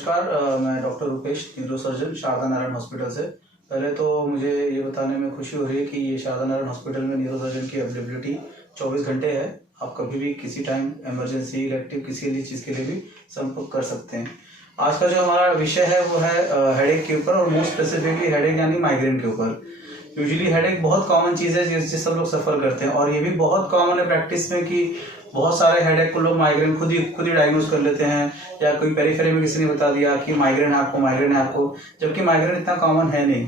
नमस्कार, मैं doctor Rupesh, neurosurgeon, Sharda Narayan hospital से। पहले तो मुझे ये बताने में खुशी हो रही है कि ये शारदा नारायण हॉस्पिटल में न्यूरोसर्जन की अवेलेबिलिटी 24 घंटे है। आप कभी भी किसी टाइम इमरजेंसी इलेक्टिव किसी भी चीज़ के लिए भी संपर्क कर सकते हैं। आज का जो हमारा विषय है वो है हेडेक के ऊपर, और मोस्ट स्पेसिफिकली हेडेक यानी माइग्रेन के ऊपर। यूजुअली हेडेक बहुत कॉमन चीज़ है जिससे सब लोग सफ़र करते हैं, और ये भी बहुत कॉमन है प्रैक्टिस में कि बहुत सारे हेडेक को लोग माइग्रेन खुद ही डायग्नोज कर लेते हैं, या कोई पेरिफेरी में किसी ने बता दिया कि माइग्रेन है आपको, जबकि माइग्रेन इतना कॉमन है नहीं।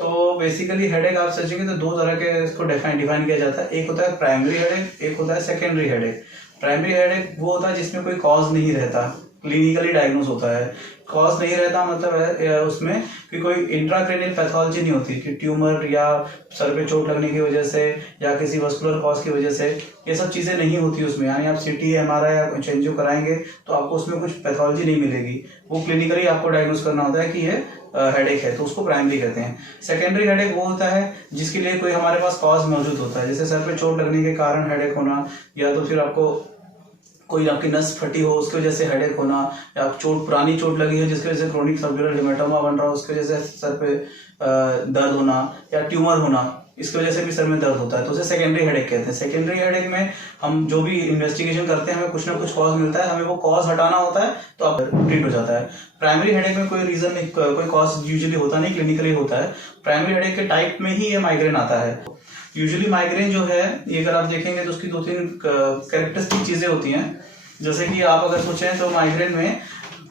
तो बेसिकली हेडेक आप सोचेंगे तो दो तरह के इसको डिफाइन किया जाता है। एक होता है प्राइमरी हेडेक, एक होता है सेकेंडरी हेडेक। प्राइमरी हेडेक वो होता है जिसमें कोई कॉज नहीं रहता, क्लिनिकली डायग्नोज होता है। कॉज नहीं रहता मतलब है उसमें कि कोई इंट्राक्रेनियल पैथोलॉजी नहीं होती कि ट्यूमर या सर पे चोट लगने की वजह से या किसी वस्कुलर कॉज की वजह से, ये सब चीज़ें नहीं होती उसमें। यानी आप सीटी, एमआरआई या कुछ एंजियो कराएंगे तो आपको उसमें कुछ पैथोलॉजी नहीं मिलेगी। वो क्लिनिकली आपको डायग्नोज करना होता है कि ये हेडेक है, तो उसको प्राइमरी कहते हैं। सेकेंडरी हेडेक वो होता है जिसके लिए कोई हमारे पास कॉज मौजूद होता है, जैसे सर पे चोट लगने के कारण हेडेक होना, या तो फिर आपको कोई आपकी नस फटी हो उसकी वजह से हेडेक होना, या पुरानी चोट लगी है जिसकी वजह से क्रोनिक सबड्यूरल हेमाटोमा बन रहा हो उसकी वजह से सर पे दर्द होना, या ट्यूमर होना, इसकी वजह से भी सर में दर्द होता है, तो उसे सेकेंडरी हेडेक कहते हैं। सेकेंडरी हेडेक में हम जो भी इन्वेस्टिगेशन करते हैं हमें कुछ ना कुछ कॉज मिलता है, हमें वो कॉज हटाना होता है तो अब ट्रीट हो जाता है। प्राइमरी हेडेक में कोई रीजन नहीं, कोई कॉज यूजुअली होता नहीं, क्लिनिकली होता है। प्राइमरी हेडेक के टाइप में ही ये माइग्रेन आता है। यूजुअली माइग्रेन जो है ये अगर आप देखेंगे तो उसकी 2-3 कैरेक्टरिस्टिक चीजें होती हैं। जैसे कि आप अगर सोचें तो माइग्रेन में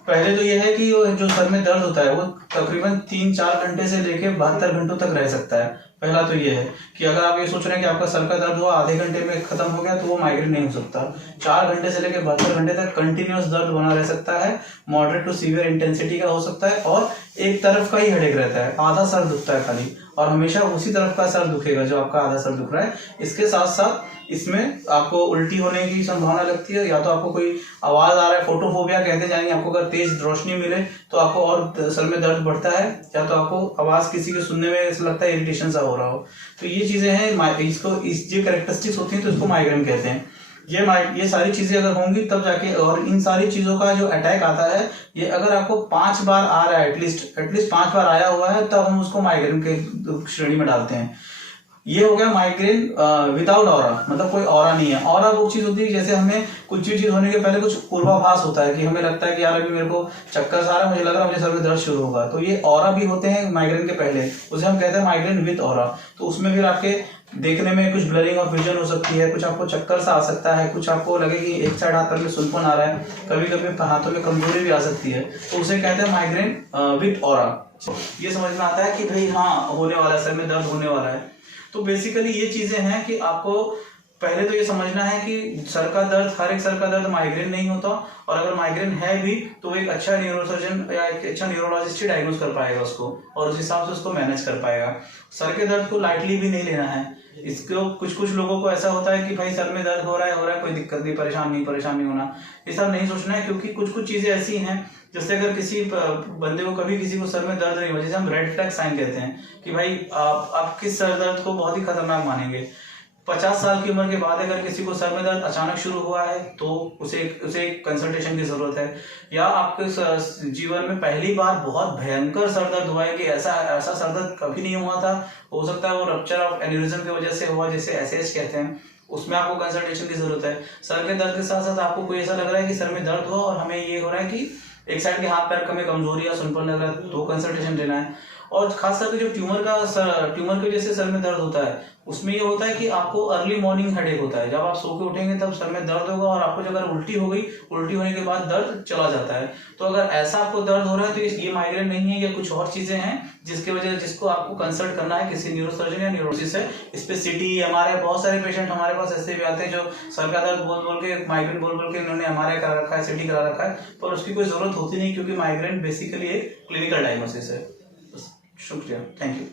पहले तो ये है कि जो सर में दर्द होता है वो तकरीबन 3-4 घंटे से लेकर 72 घंटों तक रह सकता है। पहला तो ये है कि अगर आप ये सोच रहे हैं कि आपका सर का दर्द हुआ आधे घंटे में खत्म हो गया तो वो माइग्रेन नहीं हो सकता। 4 घंटे से लेकर 72 घंटे तक कंटिन्यूअस दर्द बना रह सकता है, मॉडरेट टू सीवियर इंटेंसिटी का हो सकता है, और एक तरफ का ही हेडेक रहता है, आधा सर दुखता है खाली, और हमेशा उसी तरफ का सर दुखेगा जो आपका आधा सर दुख रहा है। इसके साथ साथ इसमें आपको उल्टी होने की संभावना लगती है, या तो आपको कोई आवाज आ रहा है, फोटोफोबिया कहते जाएंगे, आपको अगर तेज रोशनी मिले तो आपको और सर में दर्द बढ़ता है, या तो आपको आवाज किसी के सुनने में ऐसा लगता है इरिटेशन सा हो रहा हो। तो ये चीजें हैं, ये कैरेक्टरिस्टिक्स होती हैं, तो इसको माइग्रेन कहते हैं। ये सारी चीजें अगर होंगी तब जाके, और इन सारी चीजों का जो अटैक आता है ये अगर आपको 5 बार आ रहा है, एटलीस्ट 5 बार आया हुआ है, तब हम उसको माइग्रेन के श्रेणी में डालते हैं। ये हो गया माइग्रेन विदाउट ऑरा, मतलब कोई ऑरा नहीं है। ऑरा वो चीज होती है जैसे हमें कुछ चीज होने के पहले कुछ पूर्वाभास होता है कि हमें लगता है कि यार अभी मेरे को चक्कर आ रहा है, मुझे लग रहा है मुझे सर में दर्द शुरू होगा, तो ये ऑरा भी होते हैं माइग्रेन के पहले, उसे हम कहते हैं माइग्रेन विद ऑरा। तो उसमें फिर आपके देखने में कुछ ब्लरिंग ऑफ विजन हो सकती है, कुछ आपको चक्कर सा आ सकता है, कुछ आपको लगे कि एक साइड हाथ में सुनपन आ रहा है, कभी कभी हाथों में कमजोरी भी आ सकती है, तो उसे कहते हैं माइग्रेन विद ऑरा। ये समझ में आता है कि भाई हाँ होने वाला है, सर में दर्द होने वाला है। तो बेसिकली ये चीजें हैं कि आपको पहले तो ये समझना है कि सर का दर्द, हर एक सर का दर्द माइग्रेन नहीं होता, और अगर माइग्रेन है भी तो एक अच्छा न्यूरोसर्जन या एक अच्छा न्यूरोलॉजिस्ट ही डायग्नोज कर पाएगा उसको, और उस हिसाब से उसको मैनेज कर पाएगा। सर के दर्द को लाइटली भी नहीं लेना है। इसको कुछ लोगों को ऐसा होता है कि भाई सर में दर्द हो रहा है, कोई दिक्कत नहीं, परेशान नहीं होना, ये सब नहीं सोचना है, क्योंकि कुछ चीजें ऐसी हैं जैसे अगर किसी बंदे को कभी किसी को सर में दर्द नहीं हुआ, जैसे हम रेड फ्लैग साइन कहते हैं कि भाई आप किस सर दर्द को बहुत ही खतरनाक मानेंगे। 50 साल की उम्र के बाद अगर किसी को सर में दर्द अचानक शुरू हुआ है तो उसे कंसल्टेशन की जरूरत है, या आपके जीवन में पहली बार बहुत भयंकर सर दर्द हुआ है कि ऐसा सर दर्द कभी नहीं हुआ था, हो सकता है वो रप्चर ऑफ एन्यूरिज्म की वजह से हुआ, जिसे एसएच कहते हैं, उसमें आपको कंसल्टेशन की जरूरत है। सर के दर्द के साथ साथ आपको कोई ऐसा लग रहा है कि सर में दर्द हुआ और हमें ये हो रहा है कि एक साइड के हाथ पैर में कमजोरी या सुनपन लग रहा है, तो कंसल्टेशन लेना है। और खास करके जो ट्यूमर की वजह से सर में दर्द होता है, उसमें ये होता है कि आपको अर्ली मॉर्निंग हेडेक होता है, जब आप सो के उठेंगे तब सर में दर्द होगा, और आपको अगर उल्टी हो गई, उल्टी होने के बाद दर्द चला जाता है। तो अगर ऐसा आपको दर्द हो रहा है तो ये माइग्रेन नहीं है, ये कुछ और चीजें हैं जिसको आपको कंसल्ट करना है किसी न्यूरोसर्जन या न्यूरोलॉजिस्ट से। इस पे सिटी, एमआरआई, बहुत सारे पेशेंट हमारे पास ऐसे भी आते हैं जो सर का दर्द बोल के, माइग्रेन बोल के उन्होंने एमआरआई करा रखा है, सिटी करा रखा है, पर उसकी कोई जरूरत होती नहीं, क्योंकि माइग्रेन बेसिकली एक क्लिनिकल डायग्नोसिस है। शुक्रिया, थैंक यू।